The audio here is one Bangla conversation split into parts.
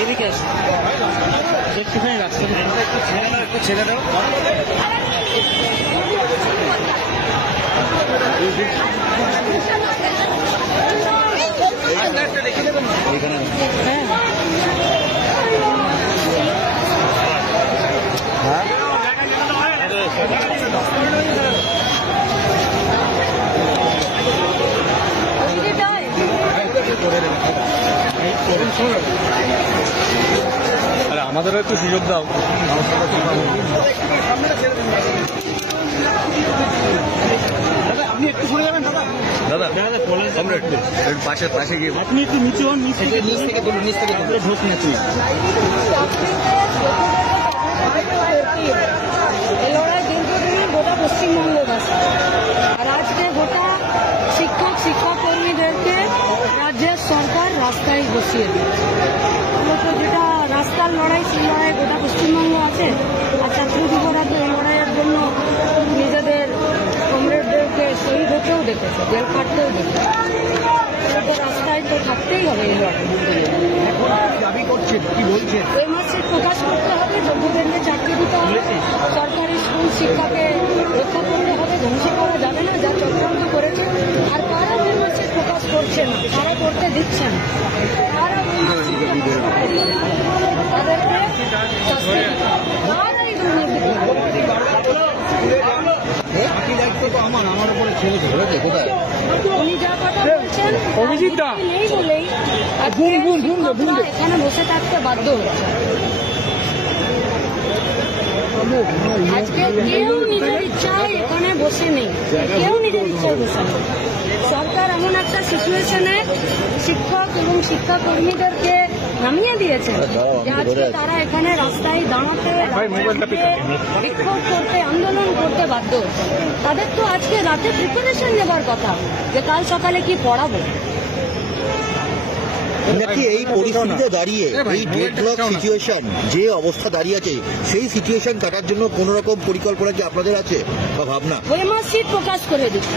এদিকে একটুখানি রাস্তা একটু ছেড়ে দাও। আরে আমাদেরও একটু সুযোগ দাও। আপনি একটু সরে যাবেন দাদা। দাদা আমরা একটু পাশে পাশে গিয়ে আপনি একটু নিচে হন, নিচ থেকে তুলুন, নিচ থেকে ঢোক না তুই। এই লড়াই দীর্ঘদিন গোটা পশ্চিমবঙ্গবাসী, আর আজকে গোটা শিক্ষক কর্মীদেরকে রাজ্যের সরকার রাস্তায় বসিয়ে দিয়েছে। মূলত যেটা রাস্তার লড়াই, সেই লড়াই গোটা পশ্চিমবঙ্গ আছে। আর ছাত্র যুবরা তো এই লড়াইয়ের জন্য নিজেদের কমরেডদেরকে শহীদ হতেও দেখেছে, জেল কাটতেও দেখেছে। রাস্তায় তো থাকতেই হবে এই লড়াই। দাবি করছেন, কি বলছেন? ওয়েমার্কশিট প্রকাশ করতে হবে, যোগ্যদেরকে চাকরি দিতে হবে, সরকারি স্কুল শিক্ষাকে রক্ষা করতে হবে, ধ্বংস করা যাবে না যা চক্রান্ত করেছে। আর কারা ওয়েমার্কশিট প্রকাশ করছে না, কারা করতে দিচ্ছেন, কারা তাদেরকে শাস্তি দিতে হবে। কারা এই দুর্নীতি আমার উপরে ছেলে ধরেছে কোথায়? উনি যা কথা বলছেন নেই বলেই এখানে বসে থাকতে বাধ্য হচ্ছে। আজকে কেউ নিজের ইচ্ছায় এখানে বসে নেই, কেউ নিজের ইচ্ছায় বসে নেই। সরকার এমন একটা সিচুয়েশনে শিক্ষক এবং শিক্ষাকর্মীদেরকে নামিয়ে দিয়েছে যে আজকে তারা এখানে রাস্তায় দাঁড়াতে, বিক্ষোভ করতে, আন্দোলন করতে বাধ্য হচ্ছে। তাদের তো আজকে রাতে প্রিপারেশন নেবার কথা যে কাল সকালে কি পড়াবো। নাকি এই পরিস্থিতিতে দাঁড়িয়ে এই ডেডলক সিচুয়েশন যে অবস্থা দাঁড়িয়ে আছে, সেই সিচুয়েশন কাটার জন্য কোন রকম পরিকল্পনা কি আপনাদের আছে বা ভাবনা? ওয়েমার্কশিট প্রকাশ করে দিচ্ছে,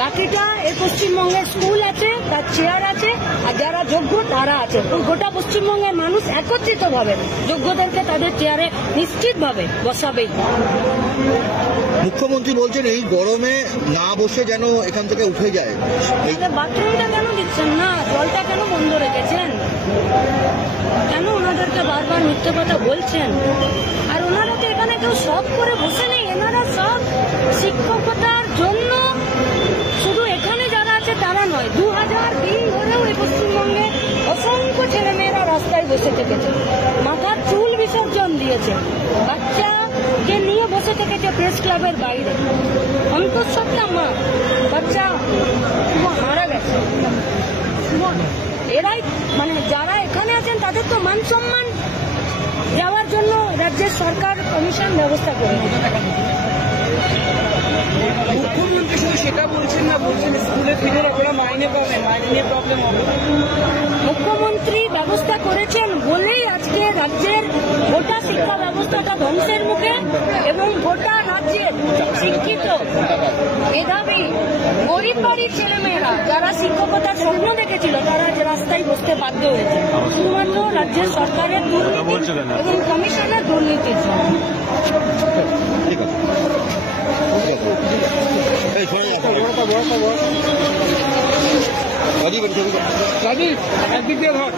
বাকিটা এই পশ্চিমবঙ্গের স্কুল আছে, তার চেয়ার আছে, আর যারা যোগ্য তারা আছে। গোটা পশ্চিমবঙ্গের মানুষ একত্রিত ভাবে যোগ্যদেরকে তাদের চেয়ারে নিশ্চিতভাবে বসাবেই। মুখ্যমন্ত্রী বলছেন এই গরমে না বসে যেন এখান থেকে উঠে যায়। বাথরুমটা কেন দিচ্ছেন না, জলটা কেন বন্ধ রেখেছেন, কেন ওনাদেরকে বারবার মিথ্যে কথা বলছেন? আর ওনারা তো এখানে কেউ সব করে বসে নেই, এনারা সব শিক্ষকতার জন্য শুধু এখানে যারা আছে তারা নয়, 2000 দিন ধরেও এই পশ্চিমবঙ্গে অসংখ্য ছেলেমেয়েরা রাস্তায় বসে থেকেছে, মাথার চুল বিসর্জন দিয়েছে, বাচ্চাকে নিয়ে বসে থেকেছে প্রেস ক্লাবের বাইরে। অন্তঃসত্ত্বা মা, বাচ্চা মারা গেছে। এরাই মানে যারা এখানে আছেন তাদের তো মান সম্মান যাওয়ার জন্য রাজ্যের সরকার কমিশন ব্যবস্থা করে। মুখ্যমন্ত্রী শুধু সেটা বলছেন না, বলছেন স্কুলে ফিরে ওরা মাইনে পাবে, মাইনে নিয়ে প্রবলেম হবে। মুখ্যমন্ত্রী ব্যবস্থা করেছেন বলেই আজকে রাজ্যের গোটা শিক্ষা ব্যবস্থাটা ধ্বংসের মুখে, এবং গোটা রাজ্যের শিক্ষিত মেধাবী গরিব বাড়ির ছেলেমেয়েরা যারা শিক্ষকতার স্বপ্ন দেখেছিল তারা আজ রাস্তায় বসতে বাধ্য হয়েছে শুধুমাত্র রাজ্যের সরকারের দুর্নীতি এবং কমিশনের দুর্নীতির জন্য। একদিক দিয়ে ধর।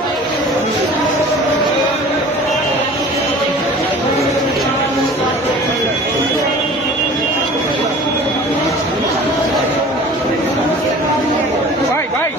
ভাই ভাই